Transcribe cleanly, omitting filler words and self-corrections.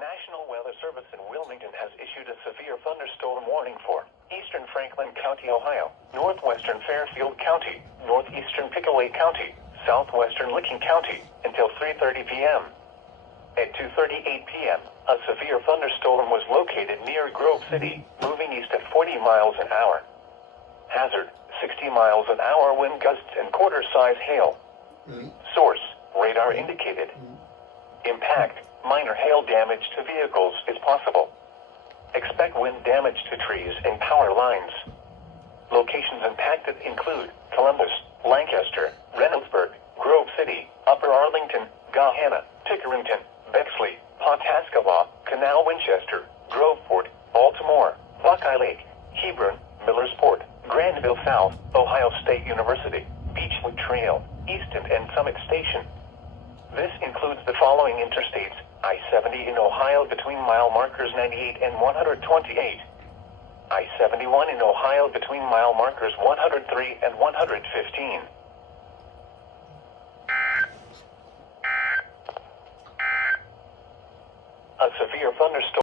National Weather Service in Wilmington has issued a severe thunderstorm warning for eastern Franklin County, Ohio, northwestern Fairfield County, northeastern Pickaway County, southwestern Licking County, until 3:30 p.m. At 2:38 p.m., a severe thunderstorm was located near Grove City, moving east at 40 miles an hour. Hazard, 60 miles an hour wind gusts and quarter-size hail. Source, radar indicated. Impact, minor hail damage to vehicles is possible. Expect wind damage to trees and power lines. Locations impacted include Columbus, Lancaster, Reynoldsburg, Grove City, Upper Arlington, Gahanna, Tickerington, Bexley, Pawhuska, Canal Winchester, Groveport, Baltimore, Buckeye Lake, Hebron, Millersport, Granville South, Ohio State University, Beechwood Trail, Easton and Summit Station. This includes the following interstates: I-70 in Ohio between mile markers 98 and 128. I-71 in Ohio between mile markers 103 and 115. A severe thunderstorm